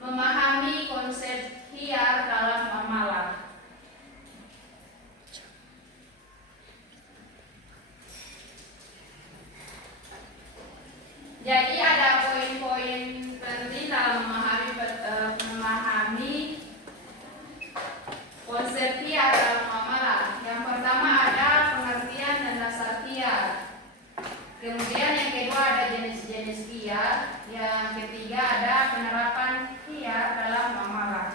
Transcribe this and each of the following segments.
memahami konsep khiyar dalam amalah. Jadi ada poin-poin penting dalam memahami konsep khiyar dalam amalah. Yang pertama ada pengertian dan dasar khiyar. Kemudian yang kedua ada jenis-jenis khiyar. Yang ketiga ada penerapan khiyar dalam amalah.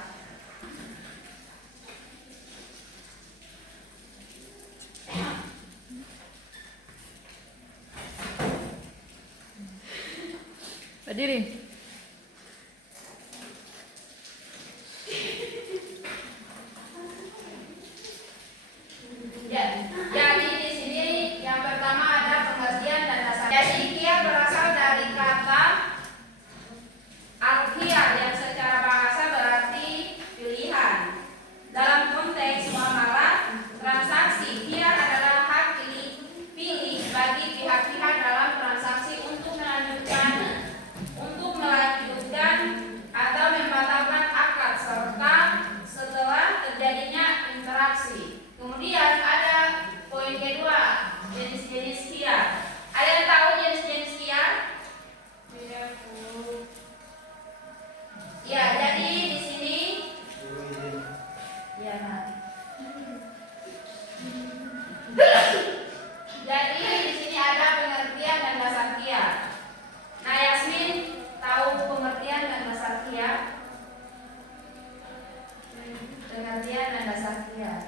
Berdiri. Jadi di sini yang pertama ada pengertian dan dasar. Jadi khiyar berasal dari kata al-khiyar yang secara bahasa berarti pilihan. Dalam konteks muamalah transaksi, khiyar adalah hak pilih bagi pihak-pihak dalam transaksi untuk melanjutkan atau membatalkan akad serta setelah terjadinya interaksi. Kemudian ada poin kedua, jenis-jenis khiyar. Ada yang tahu jenis-jenis khiyar? Ya, jadi di sini ya, jadi di sini ada pengertian dan dasar khiyar. Nah, Yasmin tahu pengertian dan dasar khiyar? Pengertian dan dasar khiyar.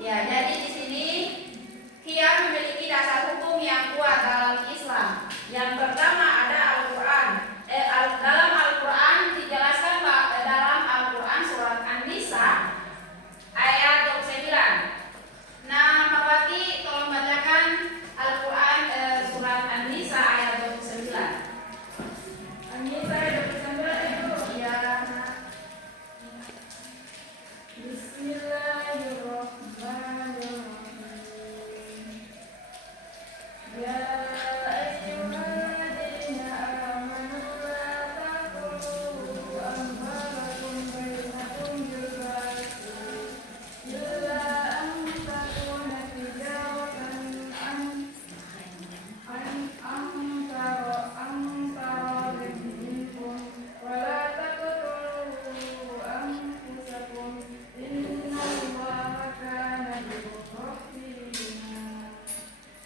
Ya, jadi di sini khiyar memiliki dasar hukum yang kuat dalam Islam. Yang pertama ada Al-Quran. Dalam Al-Quran dijelaskan dalam Al-Quran surat An-Nisa ayat 29. Nah, Mawati tolong bacakan Al-Quran surat An-Nisa ayat 29. An-Nisa ayat 29 Ya. Bismillahirrahmanirrahim. Ya ayyuhalladzina amanu la taqulu amwalakum bainakum bil batil illa an takuna tijaratan antara minkum wa la taqtulu anfusakum innallaha kana bikum rahima.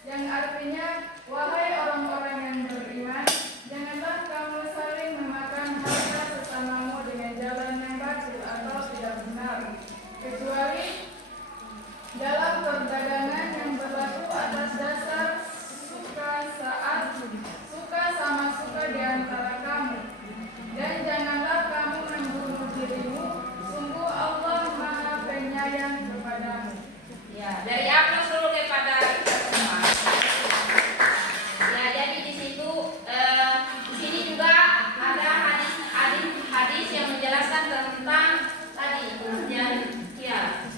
Yang artinya, wahai orang-orang yang beriman, janganlah kamu saling memakan harta sesamamu dengan jalan yang batil atau tidak benar, kecuali dalam perdagangan yang berlaku atas dasar suka sama suka di antara kamu. Dan janganlah kamu membunuh dirimu, sungguh Allah Maha Penyayang kepadamu. Ya, dari Agnes dulu kepada kita semua. Ya, jadi di situ di sini juga ada hadis yang menjelaskan tentang tadi pengertian khiyar.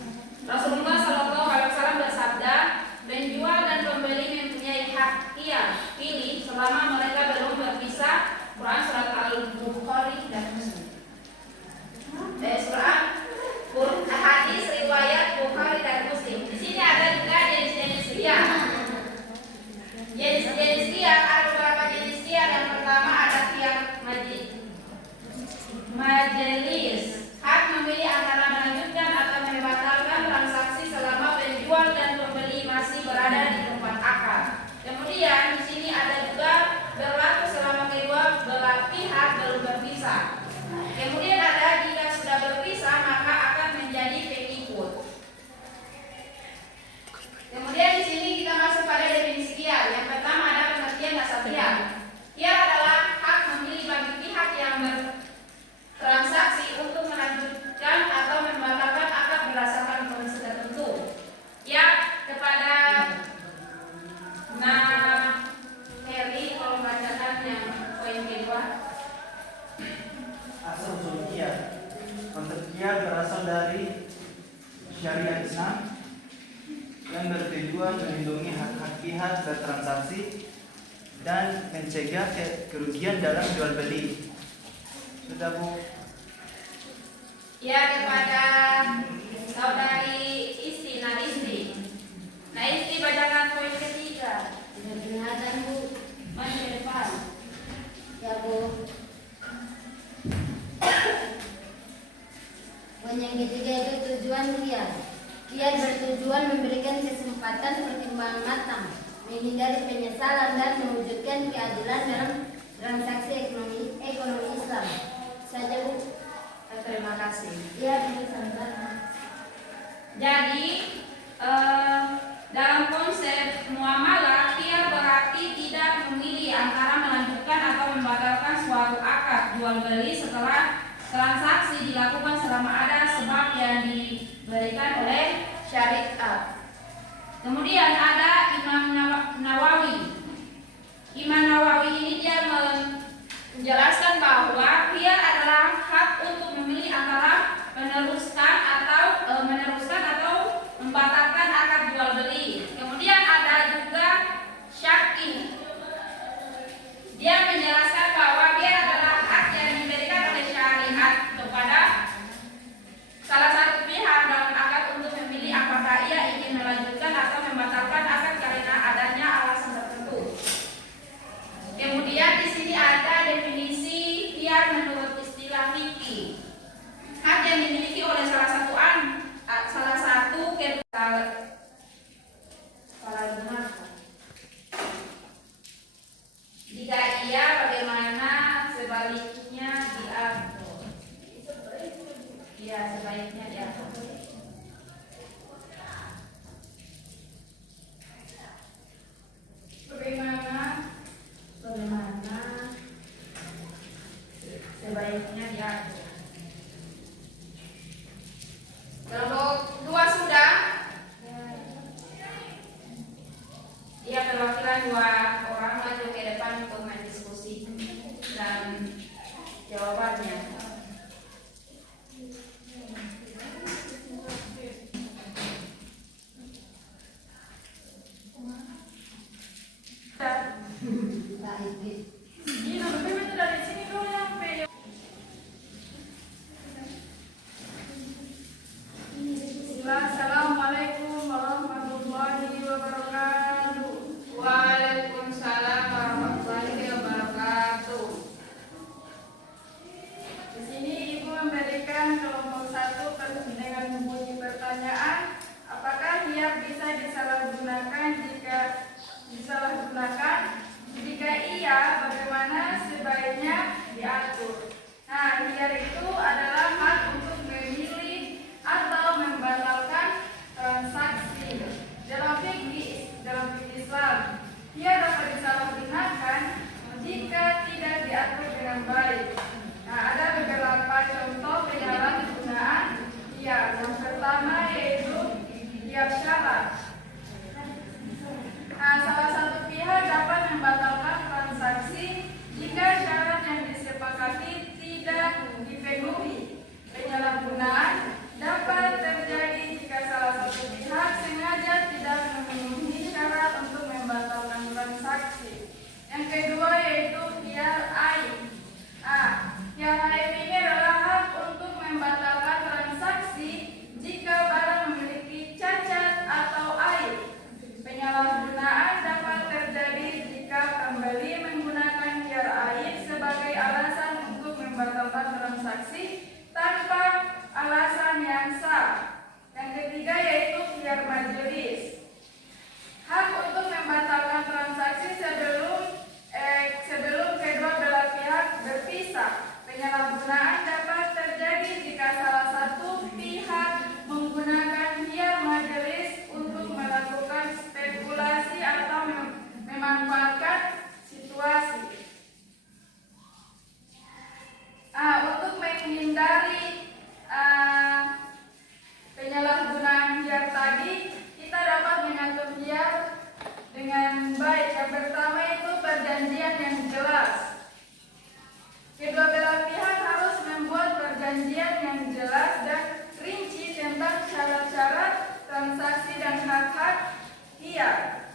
Rasulullah SAW bersabda, penjual dan pembeli mempunyai hak khiyar pilih selama mereka belum berpisah. Quran surat Al-Bukhari dan Muslim. Hadis riwayat Bukhari dan Muslim. Di sini ada juga jenis-jenis khiyar. Jenis-jenis khiyar ada beberapa jenis khiyar. Yang pertama ada khiyar majelis, hak memilih antara melanjutkan atau membatalkan transaksi selama penjual dan pembeli masih berada di tempat akad. Kemudian di sini ada juga berlaku selama kedua belah pihak belum berpisah. pihak bertransaksi dan mencegah kerugian dalam jual beli. Sudah, Bu? Ya, kepada saudari Isti, Isti bacakan poin ketiga. Dengarkan, Bu. Maju ke depan. Ya, Bu. Poin yang ketiga itu tujuan qiyas. Qiyas bertujuan memberikan kesempatan pertimbangan matang, menghindari penyesalan dan mewujudkan keadilan dalam transaksi ekonomi Islam. Saja, Bu. Terima kasih. Ya, Bu, sama-sama. Jadi dalam konsep muamalah, qiyas berarti tidak memilih antara melanjutkan atau membatalkan suatu akad jual beli setelah transaksi dilakukan selama ada sebab yang diberikan oleh syariat. Kemudian ada Imam Nawawi. Imam Nawawi ini dia menjelaskan bahwa qiyas adalah hak untuk memilih antara meneruskan atau membatalkan akad jual beli. Kemudian ada juga syaki. Dia menjelaskan bahwa qiyas adalah hak yang diberikan oleh syariat kepada salah satu pihak dalam akad untuk memilih apakah ia ingin melanjutkan atau membatalkan akad karena adanya alasan tertentu. Kemudian di sini ada definisi qiyas menurut istilah fikih. Hak yang dimiliki oleh salah satu jika iya, bagaimana sebaliknya diatur? Iya, sebaiknya diatur. Bagaimana Sebaiknya diatur. Kalau dua sudah, ya perwakilan dua orang maju ke depan untuk mendiskusi dan jawabannya. ini lebih banyak dari sini dulu nyampe. Assalamualaikum warahmatullahi wabarakatuh. Waalaikumsalam warahmatullahi wabarakatuh. Di sini Ibu memberikan kelompok 1 dengan bunyi pertanyaan, apakah qiyas bisa disalahgunakan? Jika iya, bagaimana sebaiknya diatur? Nah, qiyas itu adalah hak untuk memilih atau membatalkan transaksi. Dalam fikih Islam, qiyas dapat disalahgunakan jika tidak diatur dengan baik. Nah, ada beberapa contoh penyalahgunaan qiyas. Yang pertama yaitu qiyas syarat. Nah, salah satu pihak dapat membatalkan transaksi jika syarat yang disepakati tidak dipenuhi. Penyalahgunaan dapat terjadi jika salah satu pihak sengaja tidak memenuhi syarat untuk membatalkan transaksi. Yang kedua yaitu qiyas aib. Qiyas aib ini adalah hak untuk membatalkan transaksi jika barang memiliki cacat atau aib. Penyalahgunaan dapat terjadi jika pembeli menggunakan qiyas aib sebagai alasan untuk membatalkan transaksi tanpa alasan yang sah. Yang ketiga yaitu qiyas majelis. Hak untuk membatalkan transaksi sebelum kedua belah pihak berpisah. Penyalahgunaan dapat terjadi jika salah satu pihak menggunakan qiyas majelis untuk melakukan spekulasi atau memanfaatkan situasi. Untuk menghindari penyalahgunaan qiyas tadi, kita dapat mengatur qiyas dengan baik. Yang pertama itu perjanjian yang jelas. Kedua belah pihak harus membuat perjanjian yang jelas dan rinci tentang syarat-syarat transaksi dan hak-hak qiyas.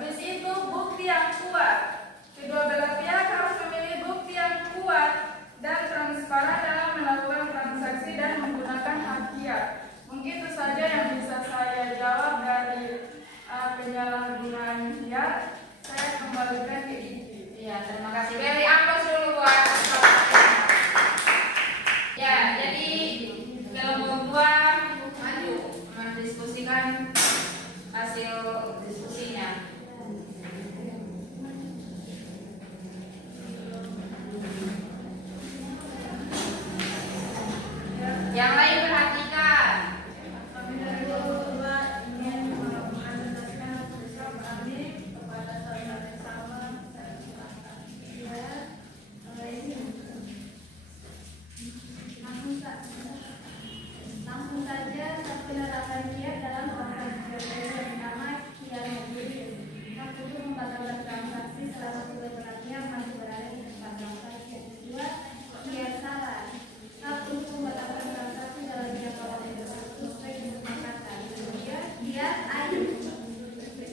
Habis itu bukti yang kuat. Kedua belah pihak harus memilih bukti yang kuat dan transparan dalam melakukan transaksi dan menggunakan hak kiat. Mungkin itu saja yang bisa saya jawab dari penyalahgunaan kiat. Saya kembalikan ke Ibu. Ya, terima kasih. Beri aplaus dulu buat ya, jadi kelompok 2 maju mendiskusikan hasil diskusinya. Yang lain perhatikan. Kami dari kedua ingin mengajukan besok kami kepada saudara sama saya silakan. Ya, ini Langsung saja penerapan kiat dalam transaksi yang pertama kiat mobil. Hak untuk membatalkan transaksi selama kedua belah pihak masih berada di tempat transaksi. Yang kedua, kiat salah. Hak untuk membatalkan transaksi dalam jangka waktu tertentu sesuai kesepakatan. Kemudian, kiat ayu.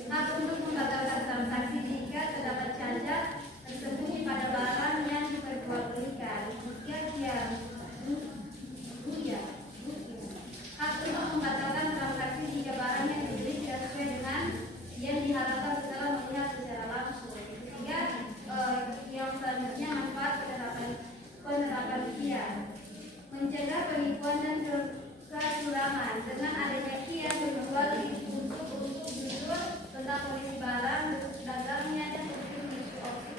Hak untuk membatalkan transaksi jika terdapat cacat tersembunyi pada barang yang diperjualbelikan. Kemudian, kiat buya. Hak untuk membatalkan transaksi jika barang yang dibeli tidak sesuai dengan yang diharapkan setelah melihat secara langsung. Ketiga, yang selanjutnya manfaat penerapan kiat. Mencegah penipuan dan kecurangan dengan adanya kiat menjual untuk jujur tentang kondisi barang, dagangnya dan opsi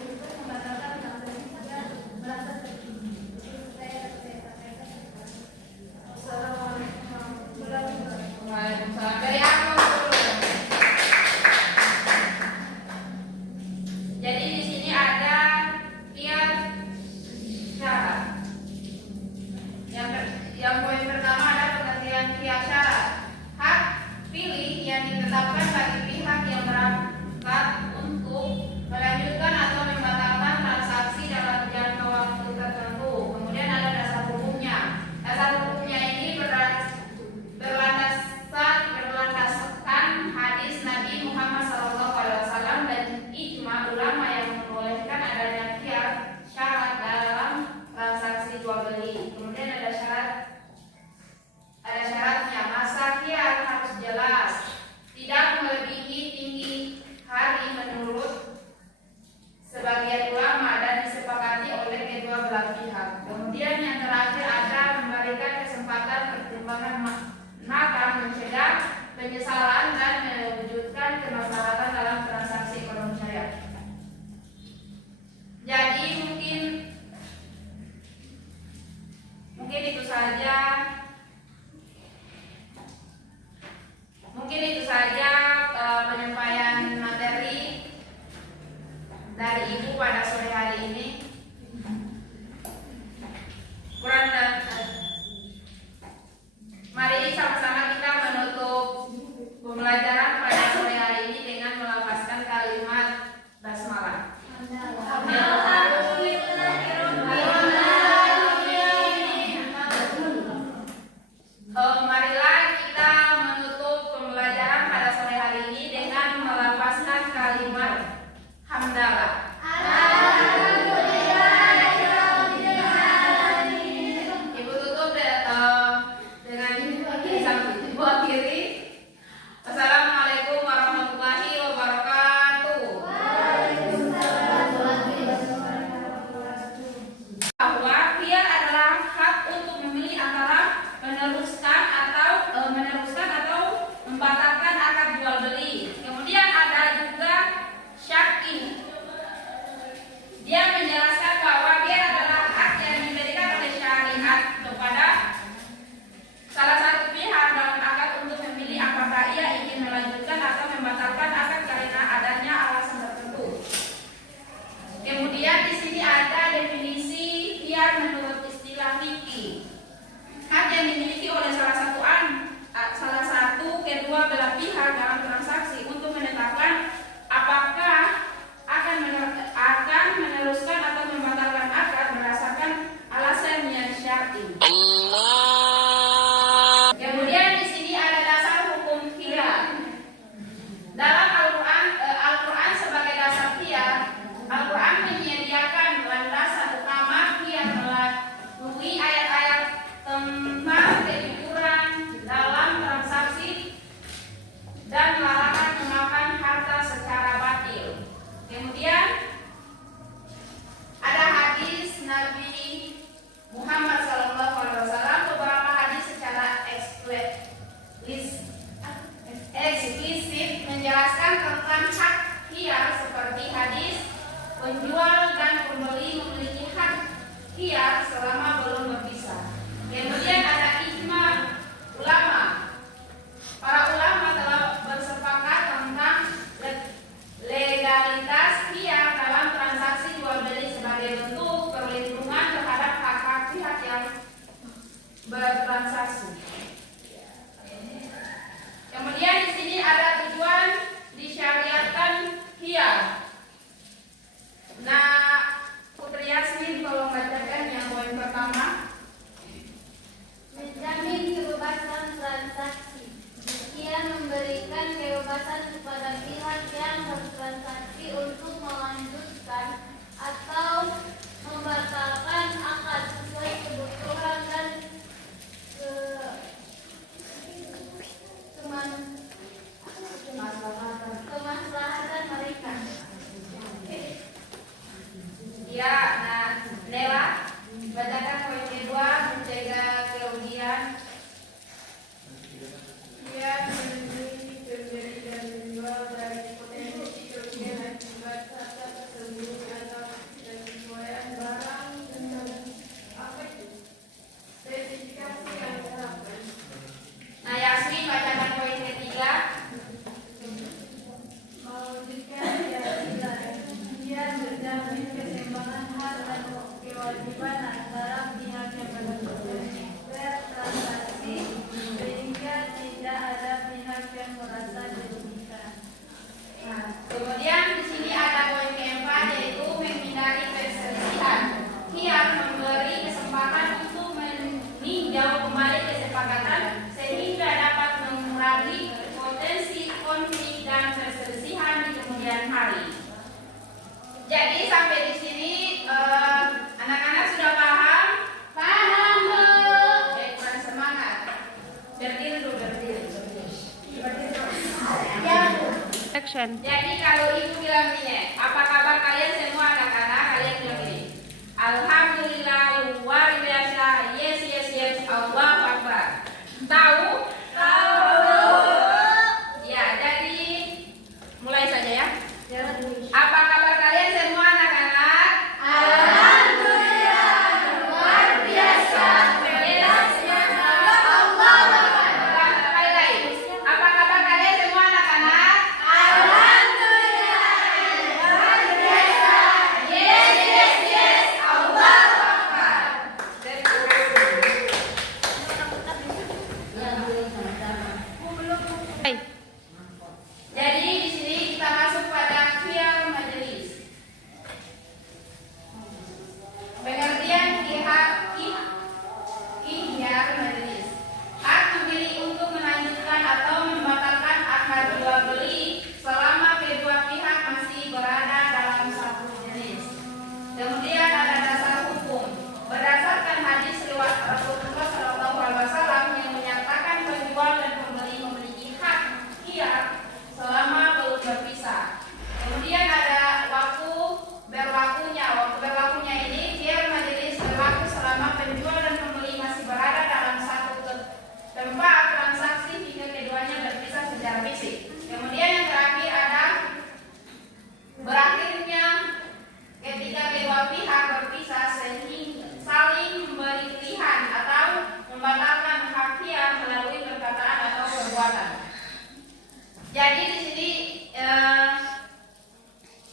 untuk membatalkan transaksi jika merasa tertipu. Saya sampaikan. Assalamualaikum warahmatullahi wabarakatuh. Waalaikumsalam. Beri aplaus dulu. Jadi di sini ada kiat syarat. Yang poin pertama ada pengertian kiat syarat. Hak pilih yang ditetapkan bagi pihak yang berangkat untuk melanjutkan atau membatalkan transaksi dalam jangka waktu tertentu. Kemudian ada dasar hukumnya. Dasar hukumnya ini berlandaskan hadis Nabi Muhammad SAW dan ijma ulama yang membolehkan adanya kiat syarat dalam transaksi jual beli. Kemudian ada syaratnya. Masa kiat harus jelas, tidak melebihi tinggi hari menurut sebagian ulama dan disepakati oleh kedua belah pihak. Kemudian yang terakhir ada memberikan kesempatan pertimbangan matang, mencegah penyesalan dan mewujudkan kemaslahatan dalam transaksi ekonomi syariah. Jadi mungkin itu saja. Penyampaian materi dari Ibu pada sore hari ini. Mari sama-sama kita menutup pembelajaran pada sore hari ini dengan melafazkan kalimat basmalah. Marilah kita menutup pembelajaran pada sore hari ini dengan melafazkan kalimat hamdalah. Ibu tutup dengan ibu akhiri. Wassalamualaikum warahmatullahi wabarakatuh. Waalaikumsalam. penjual dan pembeli memiliki hak khiyar selama belum berpisah. Kemudian ada ijma ulama. Para ulama telah bersepakat tentang legalitas khiyar dalam transaksi jual beli sebagai bentuk perlindungan terhadap hak-hak pihak yang bertransaksi. Kemudian di sini ada tujuan disyariatkan khiyar. Nah, Putri Yasmin tolong bacakan yang poin pertama. Menjamin kebebasan transaksi. Khiyar memberikan kebebasan kepada pihak yang bertransaksi untuk melanjutkan atau membatalkan akad sesuai kebutuhan dan kemaslahatan mereka. Ya, nah, Nela, bacakan poin kedua, mencegah kerugian. Dia melindungi pembeli dan penjual dari potensi kerugian akibat kata tersebut atau penyesuaian barang dengan spesifikasi yang diharapkan. Nah, Yasmin bacakan poin ketiga. Mewujudkan keadilan. Dia menjamin keseimbangan hak dan kewajiban antara pihak yang bertransaksi sehingga tidak ada pihak yang merasa dirugikan. Nah, kemudian di sini ada poin keempat, yaitu menghindari perselisihan. Khiyar memberi kesempatan untuk meninjau kembali kesepakatan sehingga dapat mengurangi potensi konflik dan perselisihan di kemudian hari. Jadi sampai di sini anak-anak sudah paham? Paham, Bu. Oke, kurang semangat. Berdiri dulu, berdiri. Action. Jadi kalau ibu bilang ini, apa kabar kalian semua anak-anak? Kalian bilang ini, alhamdulillah, luar biasa, yes yes yes, Allahu Akbar. Tahu? Tahu. Ya, jadi mulai saja ya. Apa kabar kalian semua anak-anak? Alhamdulillah, luar biasa. Sekali lagi. Apa kabar kalian semua anak-anak? Alhamdulillah, luar biasa. Yes yes yes, Allahu Akbar. Hai. Jadi di sini kita masuk pada khiyar majelis. Pengertian khiyar majelis. Hak pembeli untuk melanjutkan atau membatalkan akad jual beli selama kedua pihak masih berada dalam satu jenis. Kemudian ada dasar hukum. Berdasarkan hadis riwayat Rasulullah SAW yang menyatakan penjual dan pembeli memiliki hak khiyar selama belum berpisah. Kemudian ada waktu berlakunya. Waktu berlakunya ini khiyar majelis berlaku selama penjual dan pembeli masih berada dalam satu tempat transaksi hingga keduanya berpisah secara fisik. Kemudian yang terakhir ada berakhirnya ketika kedua pihak berpisah sehingga saling memberi pilihan atau membatalkan hak khiyar melalui perkataan atau perbuatan. Jadi di sini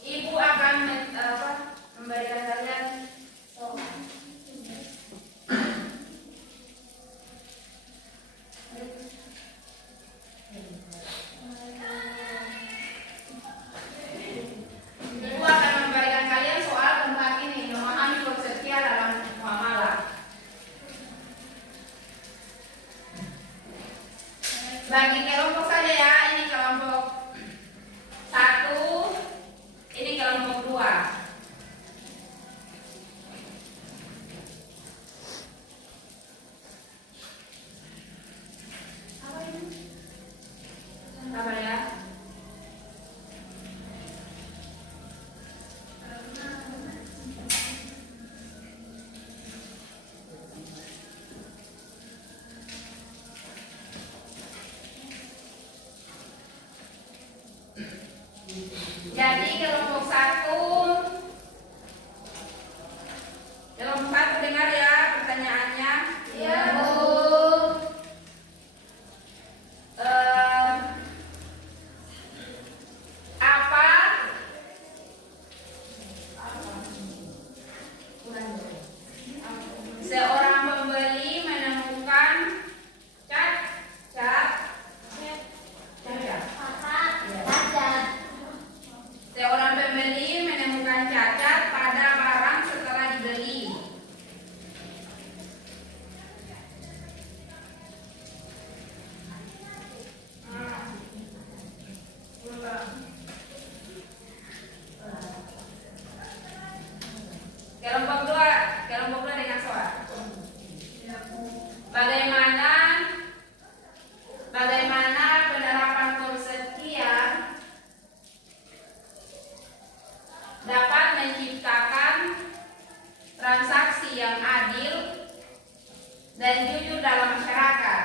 ibu akan memberikan kalian ibu akan memberikan kalian soal tentang ini, memahami konsep khiyar dalam muamalah. Bagi kelompok saja ya, ini kelompok 1, ini kelompok 2. Apa ya? Jadi kelompok 1 cacat pada barang setelah dibeli. Kelompok dua dengan soal. Bagaimana penerapan konsep QIAR dapat menciptakan transaksi yang adil dan jujur dalam masyarakat?